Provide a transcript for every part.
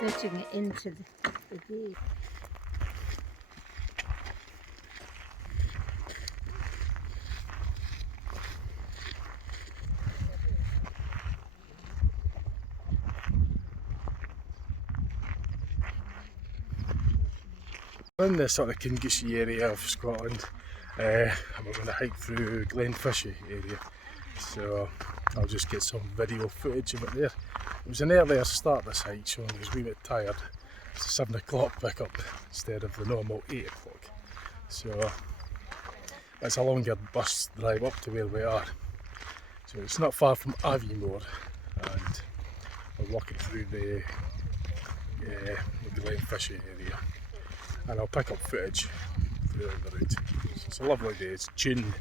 Fitting it into the gate. We're in the sort of Feshie area of Scotland, and we're going to hike through Glen Feshie area, so I'll just get some video footage of it there. It was an earlier start this hike, so I was a wee bit tired. It's a 7 o'clock pickup instead of the normal 8 o'clock, so it's a longer bus drive up to where we are. So it's not far from Aviemore, and we're walking through the Glen Feshie area. And I'll pick up footage throughout the route. It's a lovely day, it's June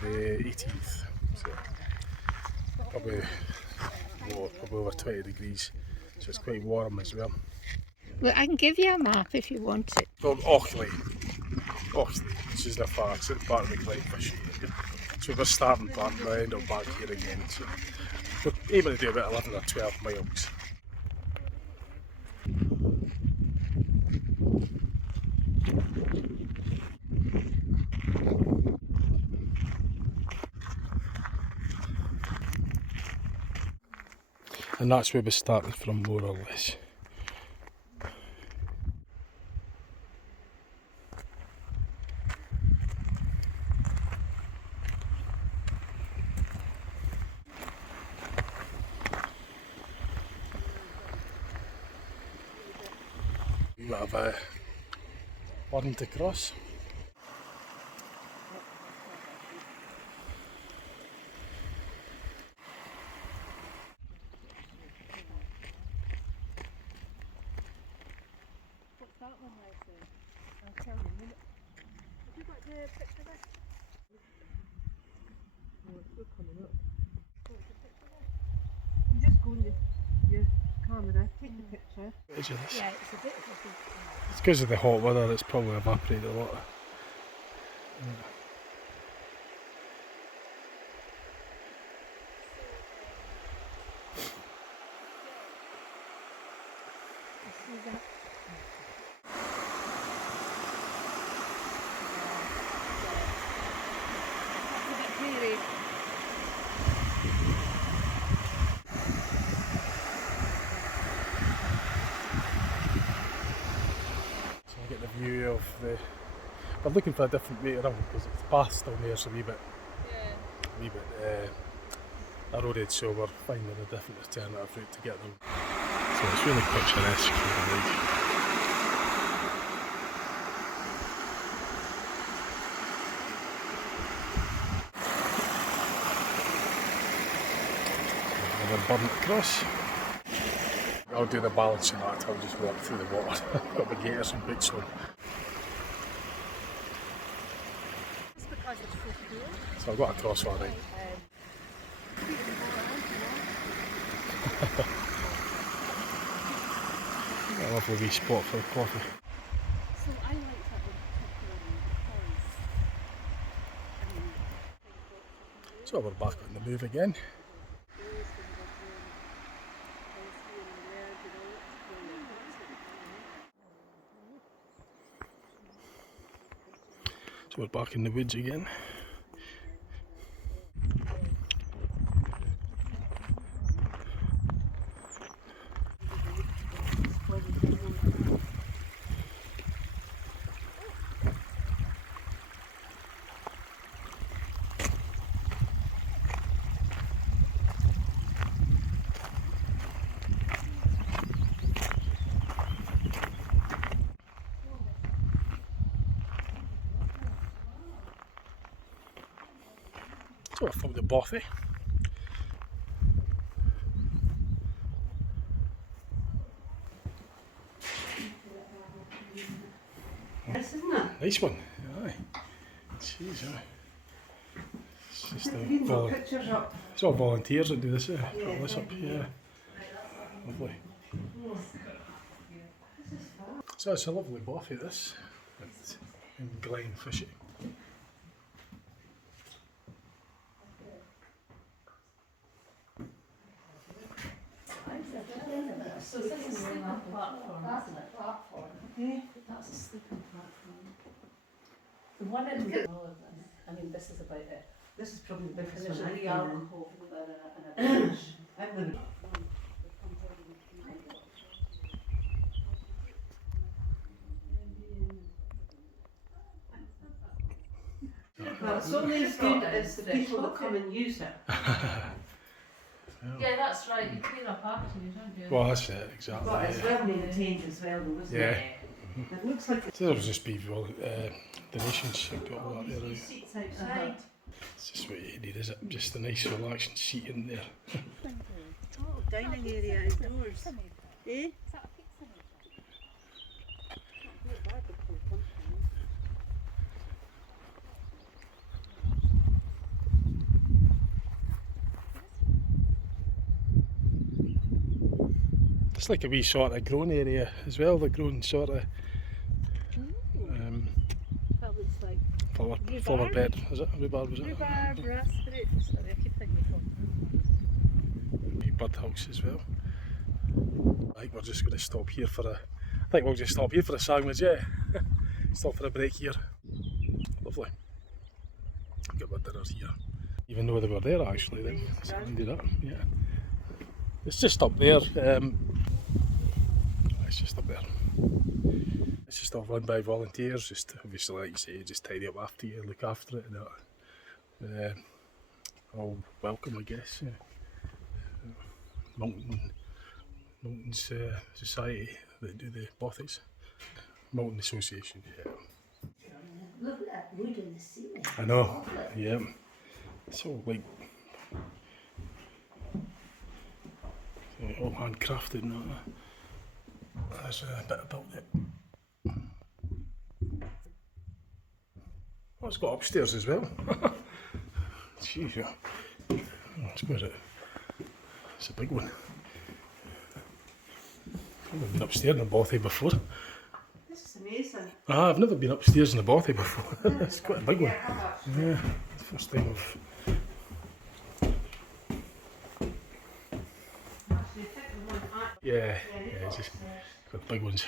the 18th, so probably over 20 degrees, so it's quite warm as well. Well, I can give you a map if you want it. Called Ockley, this is the far, it's at the part of the Glen Feshie area. So we're starting part and we'll end up back here again, so we're able to do about 11 or 12 miles. And that's where we started from, more or less. We have a burn to cross. That one right there. I'll tell you in a minute. Have you got the picture there? Oh, it's still coming up. What's the picture there? You just go in your camera, take the picture. Yeah, it's a bit of a big It's because of the hot weather, it's probably evaporated a lot. see that? Really. So I get the view of the. I'm looking for a different way around because the path down there's a wee bit eroded, so we're finding a different alternative route to get them. So it's really picturesque. Another burn across. I'll do the balancing act, I'll just walk through the water. I've got my gaiters and boots on. So I've got a crossbar right. A lovely wee spot for coffee. So I like that because So we're back on the move again. So we're back in the woods again. So I found the bothy. This isn't it? Nice one, aye. Jeez, aye. It's just Pictures up. it's all volunteers that do this, put this up, yeah. Lovely. So it's a lovely bothy this, in Glen Feshie. So this is a sleeping platform, isn't it? Yeah. That's a sleeping platform. The one in the I mean, this is about it. This is probably the And biggest there's a one wee I've been alcove there and a bench. in. I've never. Well, it's only as good as the people that come and use it. Yeah, that's right. You clean up after you, don't you? Well, that's it, exactly. But it's well maintained as well, though, isn't Yeah. it? It looks like So there'll just be donations that got all that there. these seats outside. It's just what you need, is it? Just a nice relaxing seat in there. Total dining area outdoors. Eh? It's like a wee sort of grown area as well, the grown sort of That looks like flower bed, is it? Rhubarb, was it? rhubarb, raspberry. Sorry, I keep thinking Wee bird house as well. I think we're just going to stop here for a sandwich, yeah. Stop for a break here. Lovely. Get my dinner here. Even though they were there actually then. So I ended up, yeah. It's just up there. It's just up there. It's just all run by volunteers, just obviously like you say, just tidy up after you, look after it and that. All welcome I guess. Yeah. Mountains Society that do the bothies. Mountain Association, yeah. Look at that wood in the ceiling. I know, yeah. It's all like all handcrafted and that. There's a bit about it. Oh, it's got upstairs as well. Jeez, yeah. That's where it's a big one. I've never been upstairs in a bothy before. This is amazing. I've never been upstairs in a bothy before. It's quite a big one. Yeah, it's the first time I've. Actually, I think the one Yeah, it's just got big ones.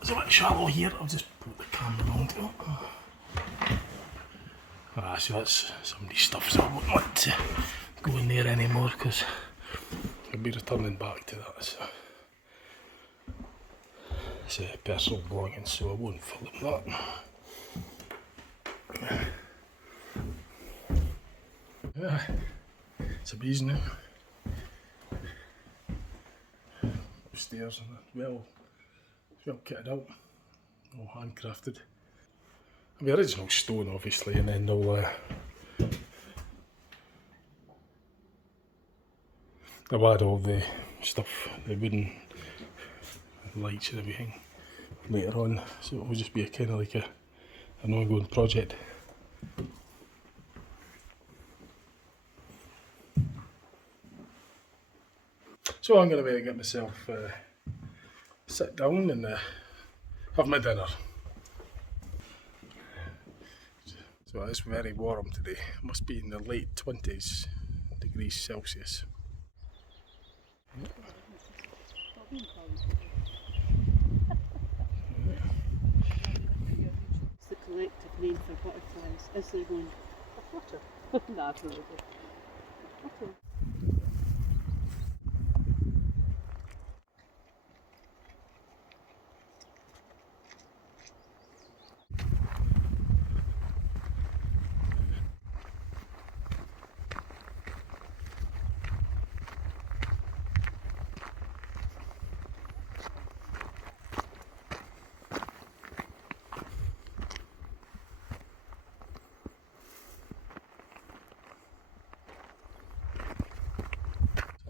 It's a bit shallow here, I'll just put the camera onto it. So that's somebody's stuff, so I won't want to go in there anymore because I'll be returning back to that. So it's a personal belongings, so I won't film that. Yeah, it's a breeze now. Upstairs and well kitted out, all handcrafted. I mean, original stone obviously, and then they'll add all the stuff, the wooden lights and everything later on, so it will just be a kind of like an ongoing project. So I'm going to get myself sit down and have my dinner. So it's very warm today. It must be in the late 20s degrees Celsius. It's the collective name for butterflies. Is there one? A flutter. No, I've not. Flutter.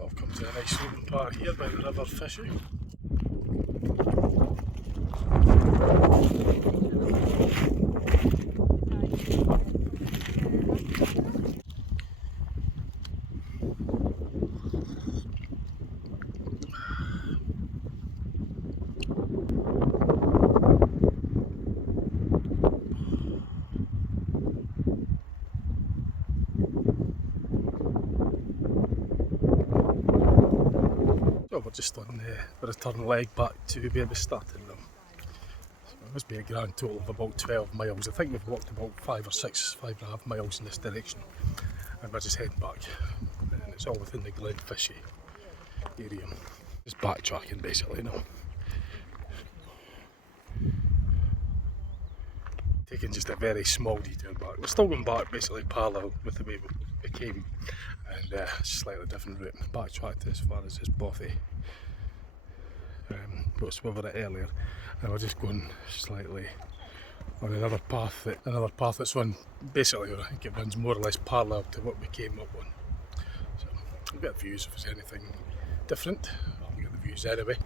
I've come to a nice open park here by the river Feshie. we're just on the return leg back to where we started them. So it must be a grand total of about 12 miles. I think we've walked about 5.5 miles in this direction, and we're just heading back. And it's all within the Glen Feshie area. Just backtracking basically now. Taking just a very small detour back. We're still going back basically parallel with the way we came, and slightly different route. Backtracked as far as this bothy, which we were at earlier, and we're just going slightly on another path that's run basically, I think it runs more or less parallel to what we came up on. So we'll get views if there's anything different. I'll get the views anyway.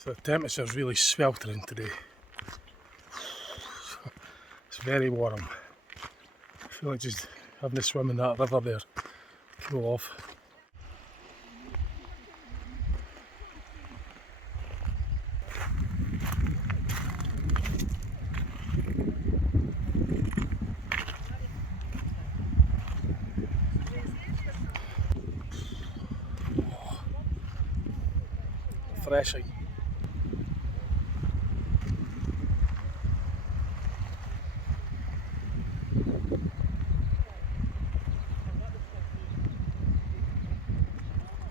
So the temperature's really sweltering today. It's very warm. I feel like just having a swim in that river there, cool off. Refreshing.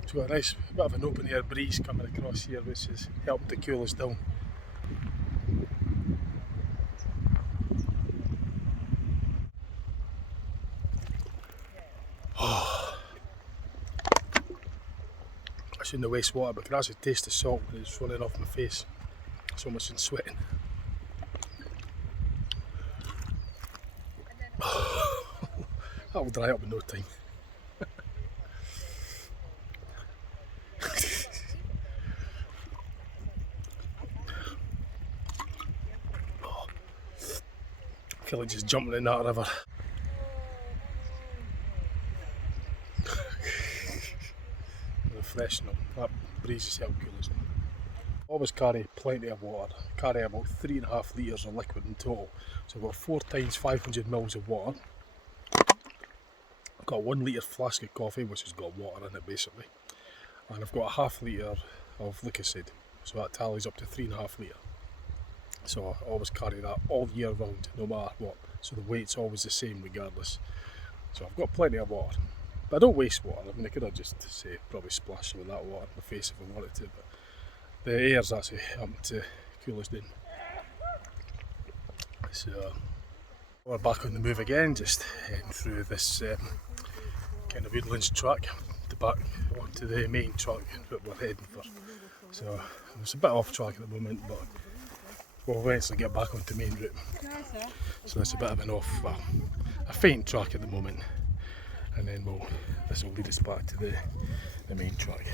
So a nice bit of an open air breeze coming across here, which is helping to cool us down. Oh. I shouldn't waste water, but I can actually taste the salt when it's running off my face. So much in sweating. That will dry up in no time. I feel like just jumping in that river. Refreshing them. That breeze is helping cool us down. Always carry plenty of water. Carry about 3.5 litres of liquid in total. So I've got 4 times 500 mils of water. I've got a 1 litre flask of coffee, which has got water in it basically. And I've got a half litre of Lucozade. So that tallies up to 3.5 litre. So I always carry that all year round, no matter what. So the weight's always the same regardless. So I've got plenty of water. But I don't waste water. I mean, I could have just, say, probably splashed some of that water in my face if I wanted to. But the air's actually helping to cool us down. So we're back on the move again, just heading through this kind of woodlands track to back onto the main track that we're heading for. So it's a bit off track at the moment, but we'll eventually get back onto the main route. So it's a bit of an off, well, a faint track at the moment, and then this will lead us back to the main track.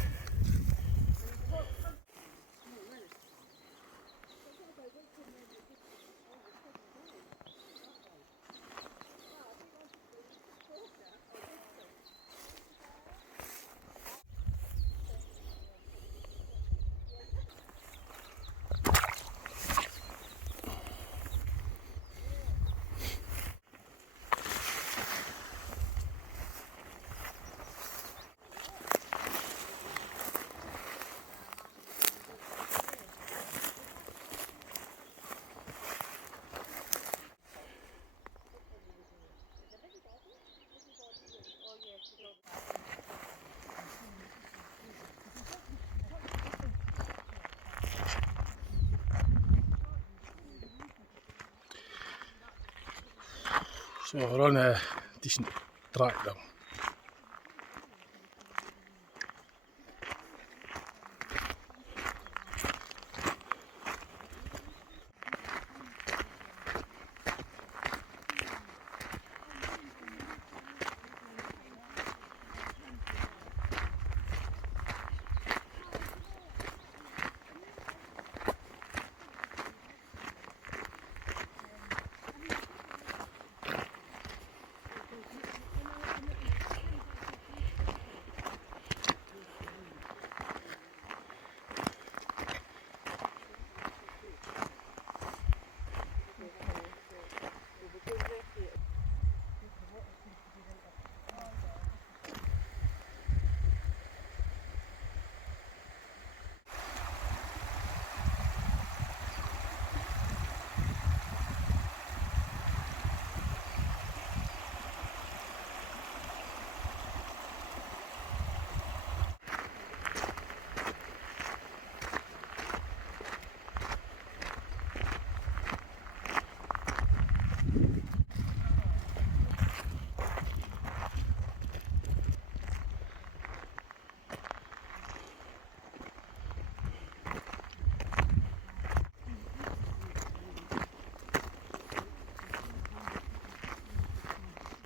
So we're on a decent track now.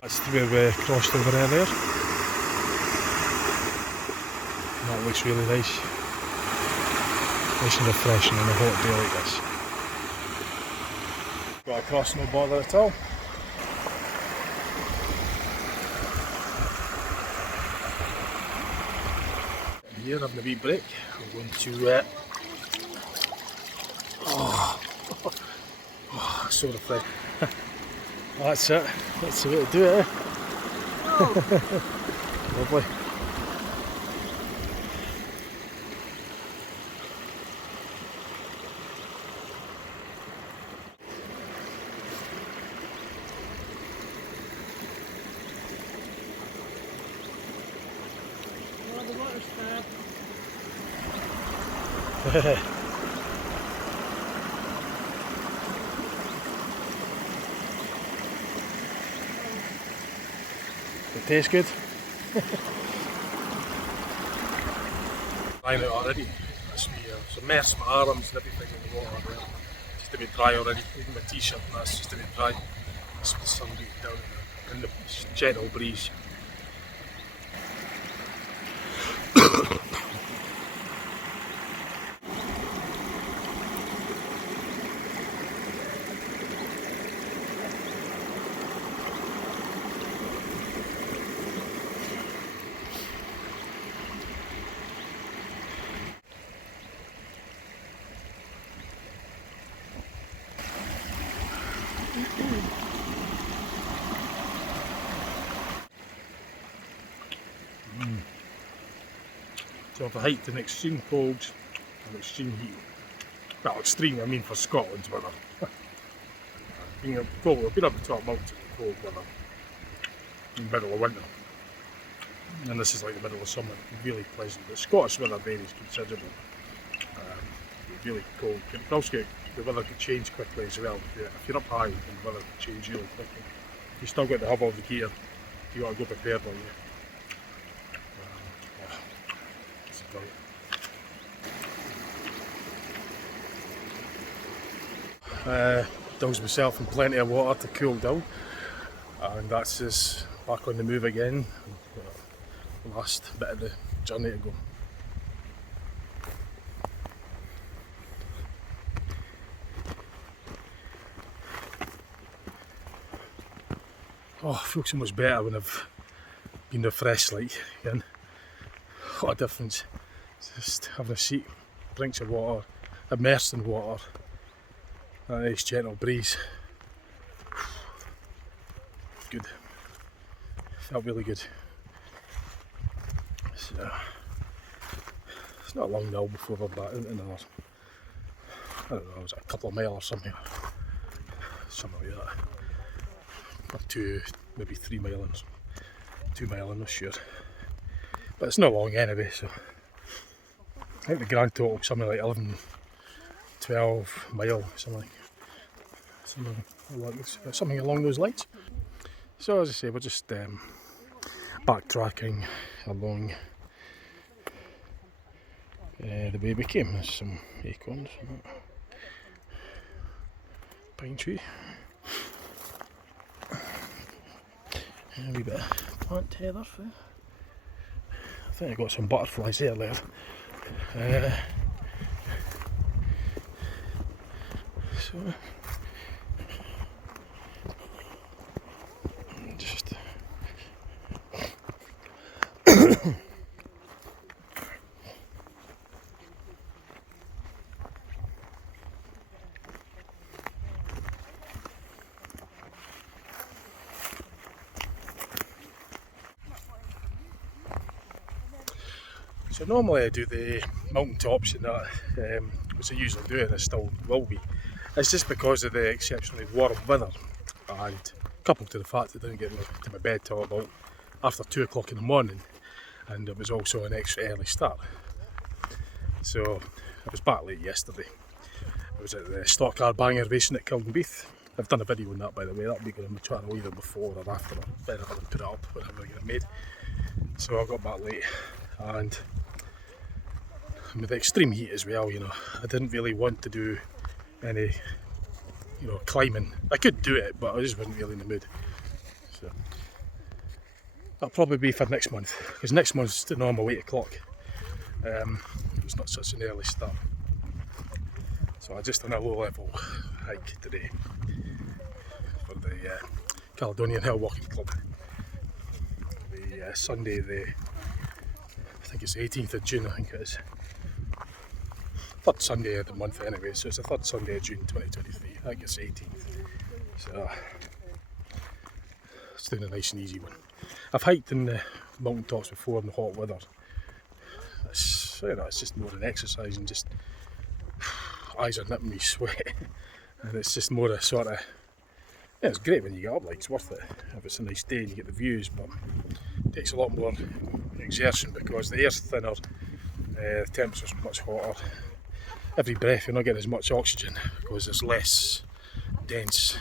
That's where we crossed over earlier. That looks really nice. Nice and refreshing on a hot day like this. Got across, no bother at all. Here, having a wee break. I'm going to so refreshing. That's it. That's the way to do it, eh? Lovely. Oh, the water's fab. It tastes good. Drying it already. That's me. Immersed my arms and everything in the water there. Just a bit dry already. Even my t-shirt and that's just a bit dry. That's the sun beating down in the gentle breeze. So I've hiked in extreme cold and extreme heat. Well, extreme I mean for Scotland's weather. Being cold, I've been up the top mountains in cold weather. In the middle of winter. And this is like the middle of summer, really pleasant. The Scottish weather varies considerably. Really cold. But also the weather can change quickly as well. If you're up high, then the weather can change really quickly. You still got to have all the gear. You got to go prepared like that. It's brilliant. Doused myself in plenty of water to cool down, and that's us back on the move again. Last bit of the journey to go. Oh, I feel so much better when I've been refreshed like again. What a difference. Just having a seat, drinks of water, immersed in water, that nice gentle breeze. Good. Felt really good. So, it's not long now before we're back into another, I don't know, was it a couple of miles or something? Something like that. Or 2, maybe 3 miles. 2 miles, I'm not sure. But it's not long anyway, so I think the grand total is something like 11, 12 miles, something along those lines. So as I say, we're just backtracking along the way we came. There's some acorns and that. Pine tree. And a wee bit of plant heather for. I think I got some butterflies earlier. So just so normally I do the mountain tops and that, which I usually do and I still will be. It's just because of the exceptionally warm weather and coupled to the fact that I didn't get to my bed till about after 2 o'clock in the morning, and it was also an extra early start. So I was back late yesterday. I was at the stock car banger racing at Caledonian. I've done a video on that, by the way. That'll be going on my channel either before or after, or better than put it up whenever I get it made. So I got back late, and with the extreme heat as well, you know, I didn't really want to do any, you know, climbing. I could do it, but I just wasn't really in the mood. So That'll probably be for next month, because next month's the normal 8 o'clock. It's not such an early start. So I just done a low level hike today for the Caledonian Hill Walking Club. The Sunday, I think it's the 18th of June, I think it is. Third Sunday of the month anyway, so it's the third Sunday of June 2023. I think it's the 18th. So it's doing a nice and easy one. I've hiked in the mountain tops before in the hot weather. It's just more an exercise and just eyes are nipping me sweat, and it's just more a sort of, yeah, it's great when you get up, like it's worth it if it's a nice day and you get the views, but it takes a lot more exertion because the air's thinner, the temperature's much hotter. Every breath you're not getting as much oxygen because it's less dense.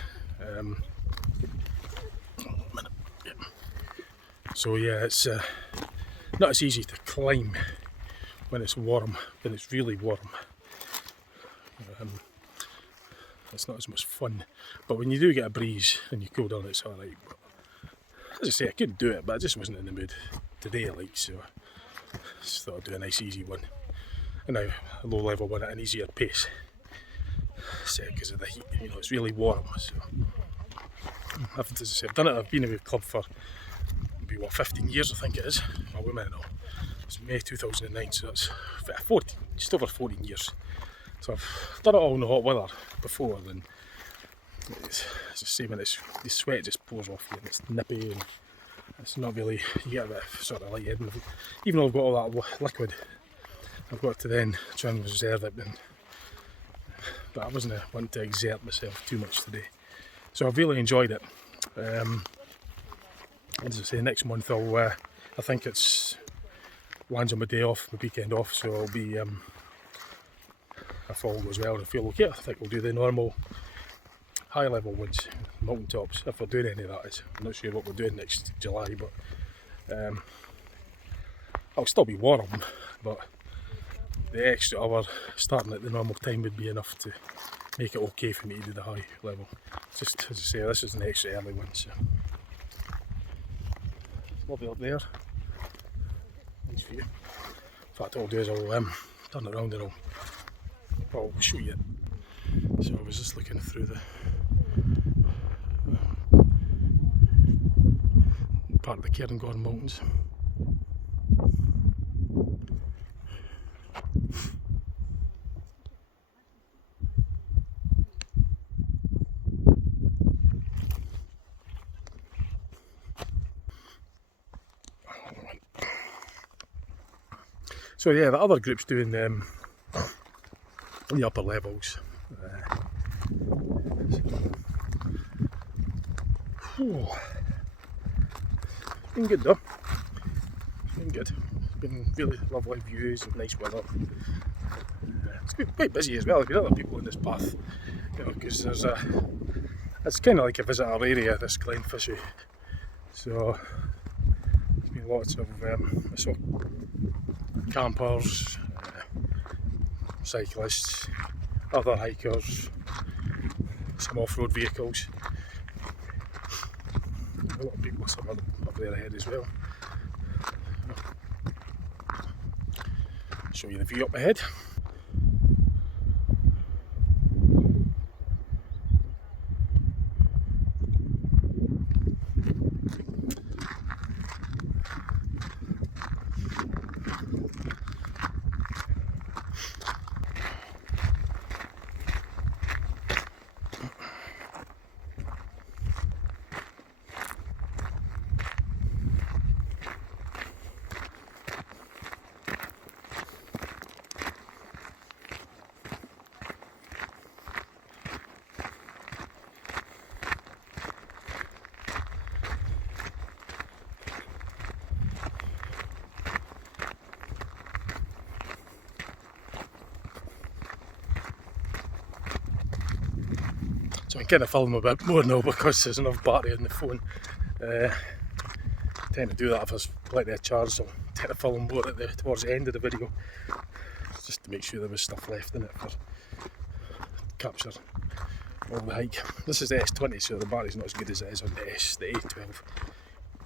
So yeah, it's not as easy to climb when it's warm, when it's really warm. It's not as much fun, but when you do get a breeze and you go down, it's alright. As I say, I could do it, but I just wasn't in the mood today, so I just thought I'd do a nice easy one. And now a low level one at an easier pace, because of the heat. It's really warm. So as I say, I've done it. I've been in the club for maybe 15 years, I think it is. Oh, wait a minute, no. It's May 2009, so that's 14, just over 14 years. So I've done it all in the hot weather before, and it's the same, and the sweat just pours off you and it's nippy and it's not really, you get a bit sort of lightheaded. Even though I've got all that liquid, I've got to then try and reserve it, but I wasn't wanting to exert myself too much today. So I've really enjoyed it. As I say, next month I think it's lands on my day off, my weekend off, so I'll be, if all goes well and I feel okay, I think we'll do the normal high level ones, mountain tops, if we're doing any of that. I'm not sure what we're doing next July, but I'll still be warm, but the extra hour starting at the normal time would be enough to make it okay for me to do the high level. Just as I say, this is an extra early one, so lovely up there, nice view. In fact, what I'll do is I'll turn it around and I'll show you it. So I was just looking through the part of the Cairngorm Mountains. So yeah, the other group's doing the upper levels. It's been good though. It's been good. It's been really lovely views and nice weather. It's been quite busy as well. There's been other people on this path, because it's kind of like a visitor area, this Glen Feshie. So there's been lots of campers, cyclists, other hikers, some off-road vehicles. A lot of people, some up there ahead as well. Show you the view up ahead. So I'm kind of film a bit more now because there's enough battery in the phone. I tend to do that if there's plenty of charge, so I tend to film more towards the end of the video, just to make sure there was stuff left in it for capture all the hike. This is the S20, so the battery's not as good as it is on the A12.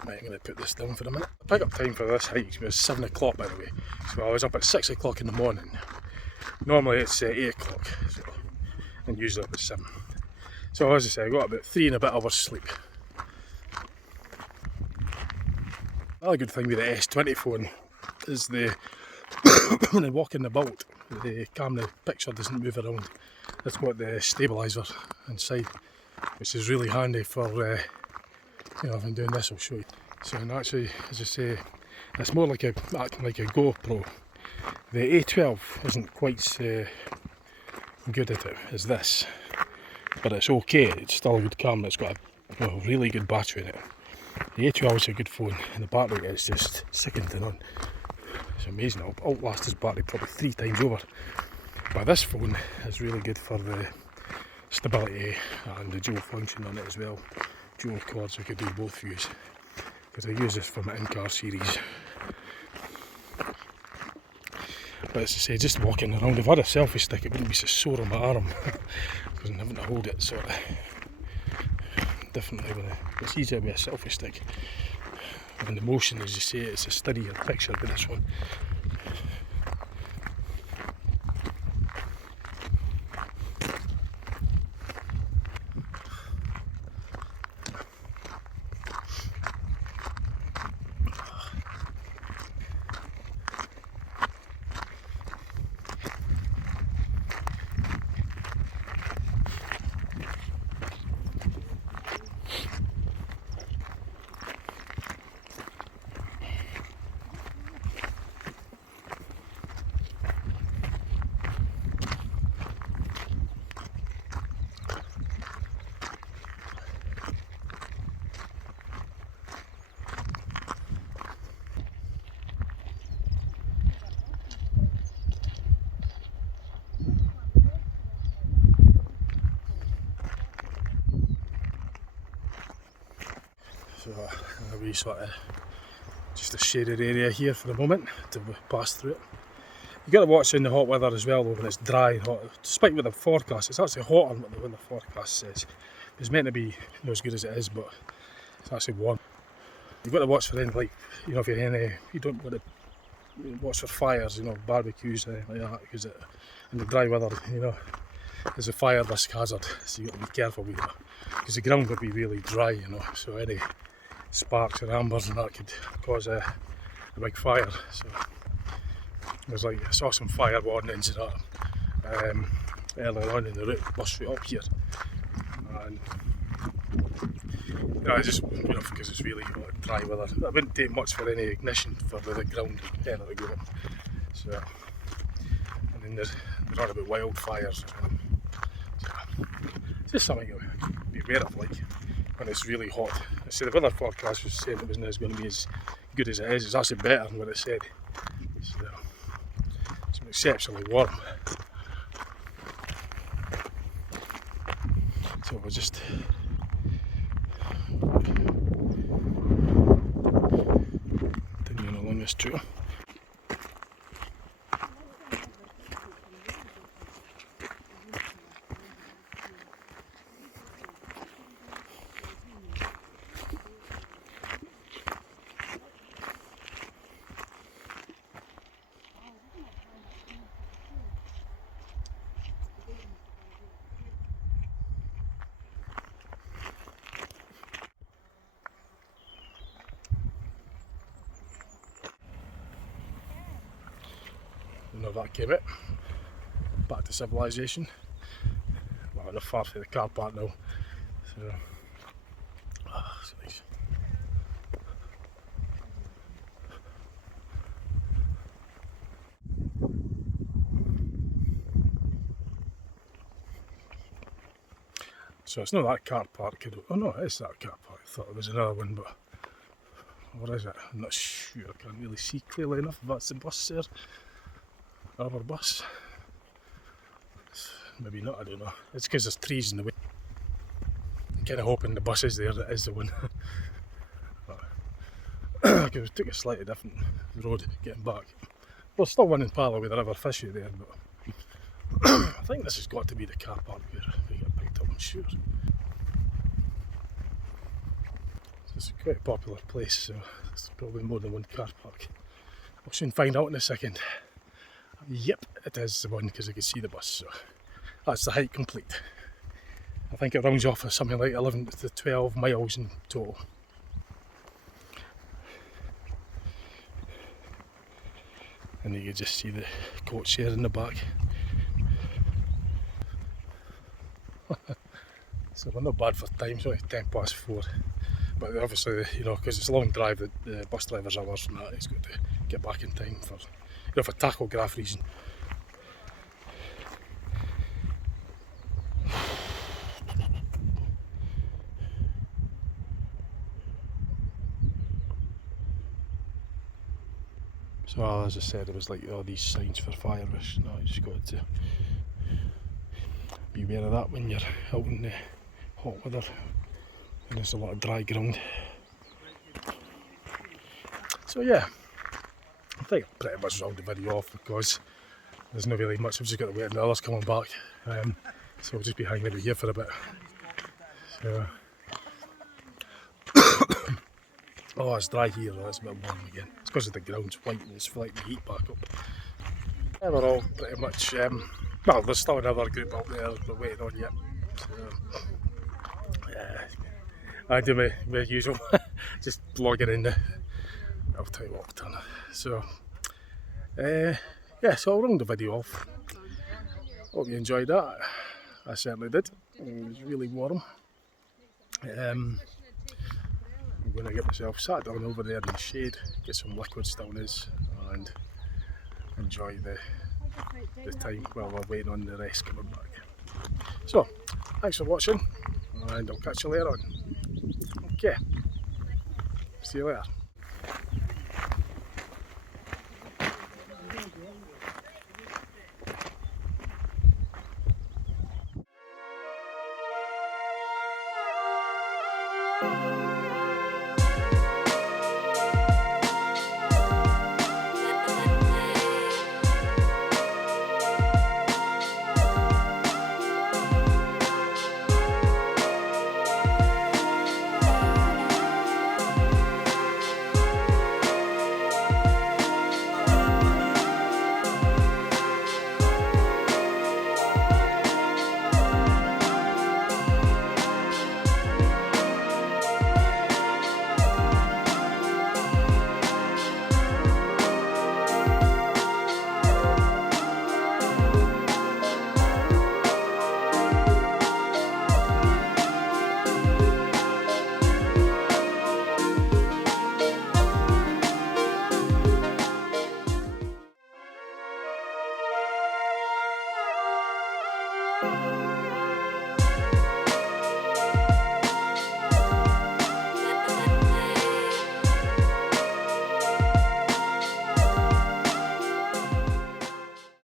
Right, I'm going to put this down for a minute. The pick-up time for this hike was 7 o'clock, by the way. So I was up at 6 o'clock in the morning. Normally it's 8 o'clock, so, and usually up at 7. So as I say, I got about 3 and a bit hours sleep. Another good thing with the S20 phone is when I walk in the bolt, the camera picture doesn't move around. It's got the stabiliser inside, which is really handy for, you know, if I'm doing this I'll show you. So and actually, as I say, it's more like acting like a GoPro. The A12 isn't quite so good at it as this, but it's okay, it's still a good camera, it's got a really good battery in it. The A12 is a good phone and the battery is just second to none. It's amazing, it'll outlast this battery probably 3 times over. But this phone is really good for the stability and the dual function on it as well. Dual cords, I could do both views. Because I use this for my in-car series. But as I say, just walking around, if I had a selfie stick it wouldn't be so sore on my arm. Because I'm having to hold it sort of differently. It's easier with a selfie stick. And the motion, as you say, it's a steadier picture with this one. So a wee sort of just a shaded area here for the moment to pass through it. You've got to watch in the hot weather as well though, when it's dry and hot. Despite with the forecast, it's actually hotter than what the weather forecast says. It's meant to be not as good as it is, but it's actually warm. You've got to watch for any, like, you know, if you're in a, you don't want to watch for fires, you know, barbecues, anything like that, because in the dry weather, you know, there's a fire risk hazard, so you've got to be careful with that. Because the ground would be really dry, you know, so any sparks or ambers and that could cause a big fire. So there's like, I saw some fire warnings and that earlier on in the bus route up here, and you know, I just, you know, because it's really hot, dry weather, it wouldn't take much for any ignition for the ground to go up. So, and then they're on about wildfires as well. So, it's just something to be aware of, like, when it's really hot. I say the weather forecast was saying it wasn't going to be as good as it is. It's actually better than what it said. So, it's exceptionally warm. So we're just continuing along this trail. And now that came it. Back to civilization. Well, not far to the car park now. So, it's nice. So it's not that car park. Oh no, it is that car park. I thought it was another one, but what is it? I'm not sure. I can't really see clearly enough if that's the bus there. Our bus. Maybe not, I don't know. It's because there's trees in the way. I'm kind of hoping the bus is there, that is the one. Because we took a slightly different road getting back. Well, still one in parallel with the River Feshie there, but I think this has got to be the car park where we got picked up, I'm sure. So It's quite a popular place, so there's probably more than one car park. We'll soon find out in a second. Yep, it is the one because I can see the bus, so that's the hike complete. I think it rounds off at something like 11 to 12 miles in total. And you can just see the coach here in the back. So we're not bad for time, it's only 10 past 4. But obviously, you know, because it's a long drive, the bus driver's hours and that, he's got to get back in time for, you know, for tachograph reason. So as I said, it was like all these signs for fire risk. No, you just got to be aware of that when you're out in the hot weather and there's a lot of dry ground. So yeah, I think I pretty much round the video off because there's not really much. I've just got to wait until the others coming back. So we'll just be hanging out here for a bit. So oh, it's dry here, though. It's a bit warm again. It's because of the ground's white and it's flighting the heat back up. Yeah, we're all pretty much, well, there's still another group up there we're waiting on yet. So, yeah, I do my usual, just logging in the, I'll tell you what I've done. So, yeah, so I'll round the video off. Hope you enjoyed that. I certainly did. It was really warm. I'm going to get myself sat down over there in the shade, get some liquids down this and enjoy the time while we're waiting on the rest coming back. So, thanks for watching and I'll catch you later on. Okay, see you later. Bye.